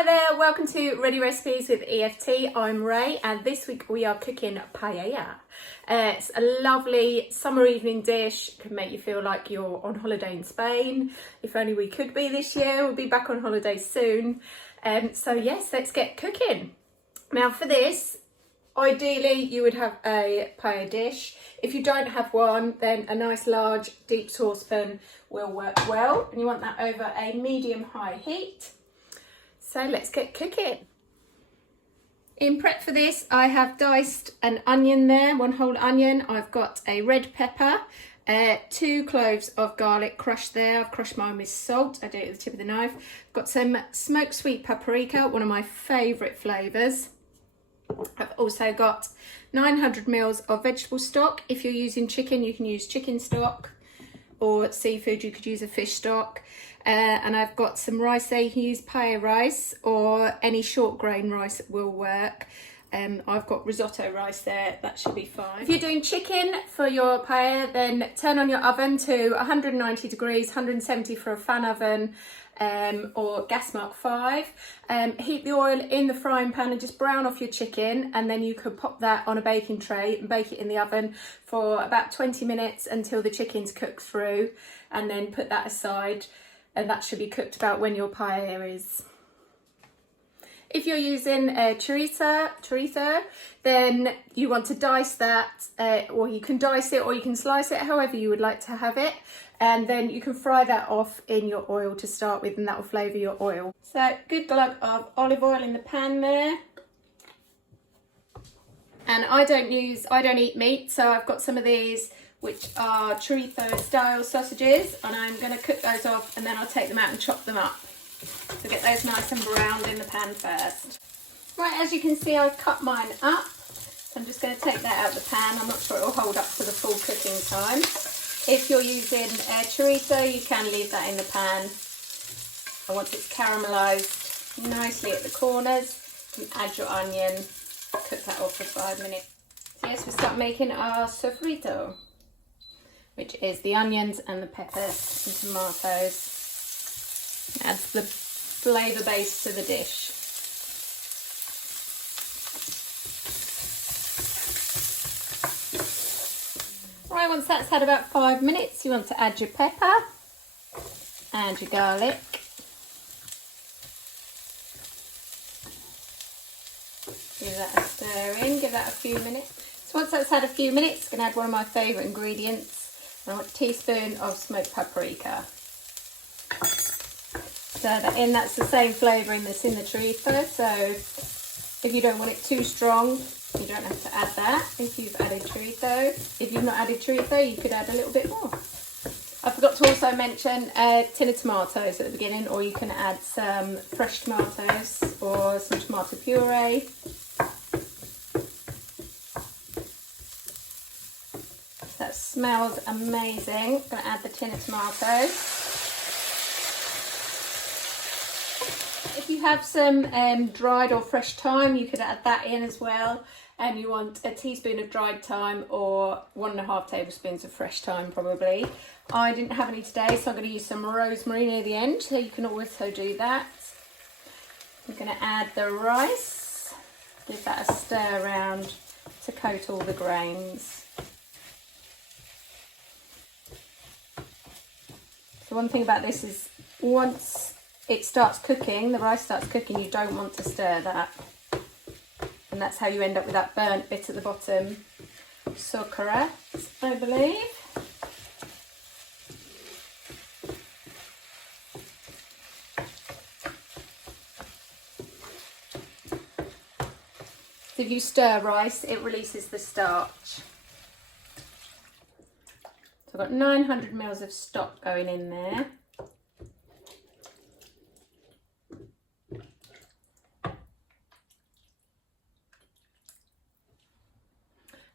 Hi there, welcome to Ready Recipes with EFT. I'm Ray and this week we are cooking paella. It's a lovely summer evening dish, can make you feel like you're on holiday in Spain. If only we could be this year, we'll be back on holiday soon. So yes, let's get cooking. Now for this, ideally you would have a paella dish. If you don't have one, then a nice large deep saucepan will work well. And you want that over a medium-high heat. So let's get cooking. In prep for this, I have diced an onion there, one whole onion. I've got a red pepper, 2 cloves of garlic crushed there. I've crushed mine with salt. I do it with the tip of the knife. I've got some smoked sweet paprika, one of my favourite flavours. I've also got 900 ml of vegetable stock. If you're using chicken, you can use chicken stock, or seafood, you could use a fish stock. And I've got some rice there. You can use paella rice or any short grain rice will work. I've got risotto rice there, that should be fine. If you're doing chicken for your paella, then turn on your oven to 190 degrees, 170 for a fan oven, or gas mark 5. Heat the oil in the frying pan and just brown off your chicken, and then you could pop that on a baking tray and bake it in the oven for about 20 minutes until the chicken's cooked through, and then put that aside, and that should be cooked about when your paella is. If you're using a chorizo, then you want to dice that, or you can dice it or you can slice it, however you would like to have it. And then you can fry that off in your oil to start with, and that will flavour your oil. So good glug of olive oil in the pan there. And I don't eat meat, so I've got some of these which are chorizo style sausages, and I'm going to cook those off and then I'll take them out and chop them up. So get those nice and browned in the pan first. Right, as you can see, I've cut mine up. So I'm just going to take that out of the pan. I'm not sure it will hold up to the full cooking time. If you're using chorizo, you can leave that in the pan. And once it's caramelised nicely at the corners, you can add your onion, cook that off for 5 minutes. So yes, we'll start making our sofrito, which is the onions and the peppers and tomatoes. Adds the flavour base to the dish. Right, once that's had about 5 minutes, you want to add your pepper and your garlic. Give that a stir in, give that a few minutes. So once that's had a few minutes, I'm going to add one of my favourite ingredients. I want a teaspoon of smoked paprika. So that's the same flavouring that's in the chorizo, so if you don't want it too strong, you don't have to add that if you've added chorizo. If you've not added chorizo, you could add a little bit more. I forgot to also mention a tin of tomatoes at the beginning, or you can add some fresh tomatoes or some tomato puree. That smells amazing. I'm going to add the tin of tomatoes. If you have some dried or fresh thyme, you could add that in as well. And you want a teaspoon of dried thyme or 1.5 tablespoons of fresh thyme probably. I didn't have any today, so I'm going to use some rosemary near the end, so you can also do that. I'm going to add the rice, give that a stir around to coat all the grains. The one thing about this is once it starts cooking, the rice starts cooking, you don't want to stir that. And that's how you end up with that burnt bit at the bottom. Correct, I believe. If you stir rice, it releases the starch. So I've got 900 ml of stock going in there.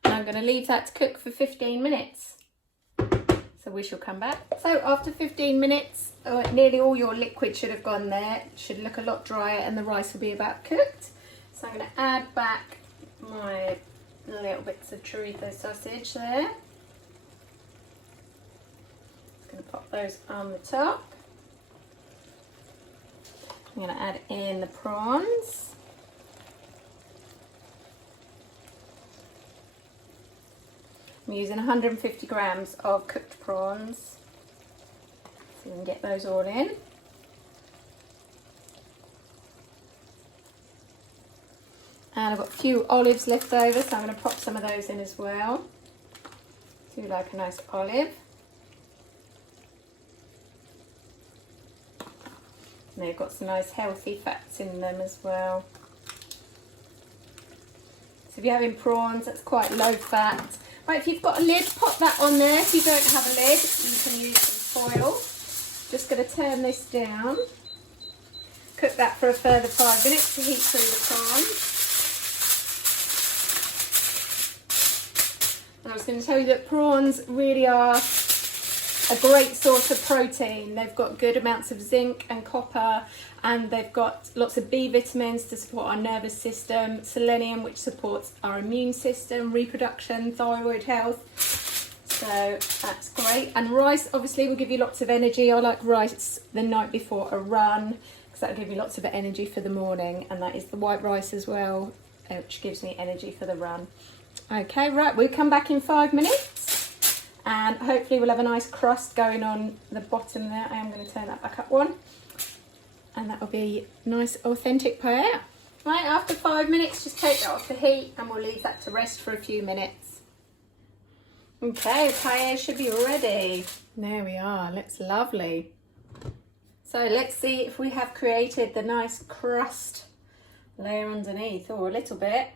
I'm going to leave that to cook for 15 minutes. So we shall come back. So after 15 minutes, nearly all your liquid should have gone there. It should look a lot drier and the rice will be about cooked. So I'm going to add back my little bits of chorizo sausage there. Just going to pop those on the top. I'm going to add in the prawns. I'm using 150 grams of cooked prawns, so we can get those all in. And I've got a few olives left over, so I'm going to pop some of those in as well. Do like a nice olive. And they've got some nice healthy fats in them as well. So if you're having prawns, that's quite low fat. Right, if you've got a lid, pop that on there. If you don't have a lid, you can use some foil. Just going to turn this down. Cook that for a further 5 minutes to heat through the prawns. And I was going to tell you that prawns really are a great source of protein. They've got good amounts of zinc and copper, and they've got lots of B vitamins to support our nervous system, selenium, which supports our immune system, reproduction, thyroid health. So that's great. And rice obviously will give you lots of energy. I like rice the night before a run because that'll give you lots of energy for the morning, and that is the white rice as well, which gives me energy for the run. Okay, right, we'll come back in 5 minutes and hopefully we'll have a nice crust going on the bottom there. I am going to turn that back up one, and that will be nice authentic paella. Right, after 5 minutes, just take that off the heat and we'll leave that to rest for a few minutes. Okay, paella should be ready. There we are, looks lovely. So let's see if we have created the nice crust layer underneath. Oh, a little bit.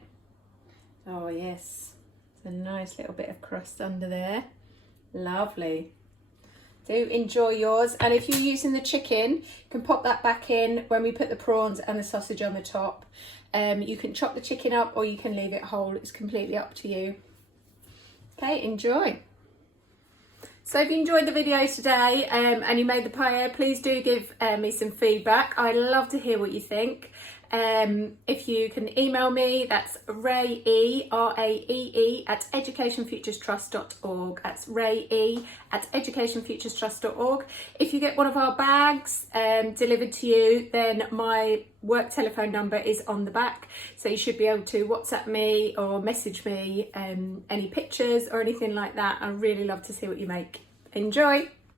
Oh yes, it's a nice little bit of crust under there. Lovely. Do enjoy yours, and if you're using the chicken, you can pop that back in when we put the prawns and the sausage on the top. You can chop the chicken up or you can leave it whole, it's completely up to you. Okay, enjoy. So if you enjoyed the video today and you made the paella, please do give me some feedback. I'd love to hear what you think. If you can email me, that's Raee, R-A-E-E, at educationfuturestrust.org. That's Raee at educationfuturestrust.org. If you get one of our bags delivered to you, then my work telephone number is on the back. So you should be able to WhatsApp me or message me any pictures or anything like that. I really love to see what you make. Enjoy!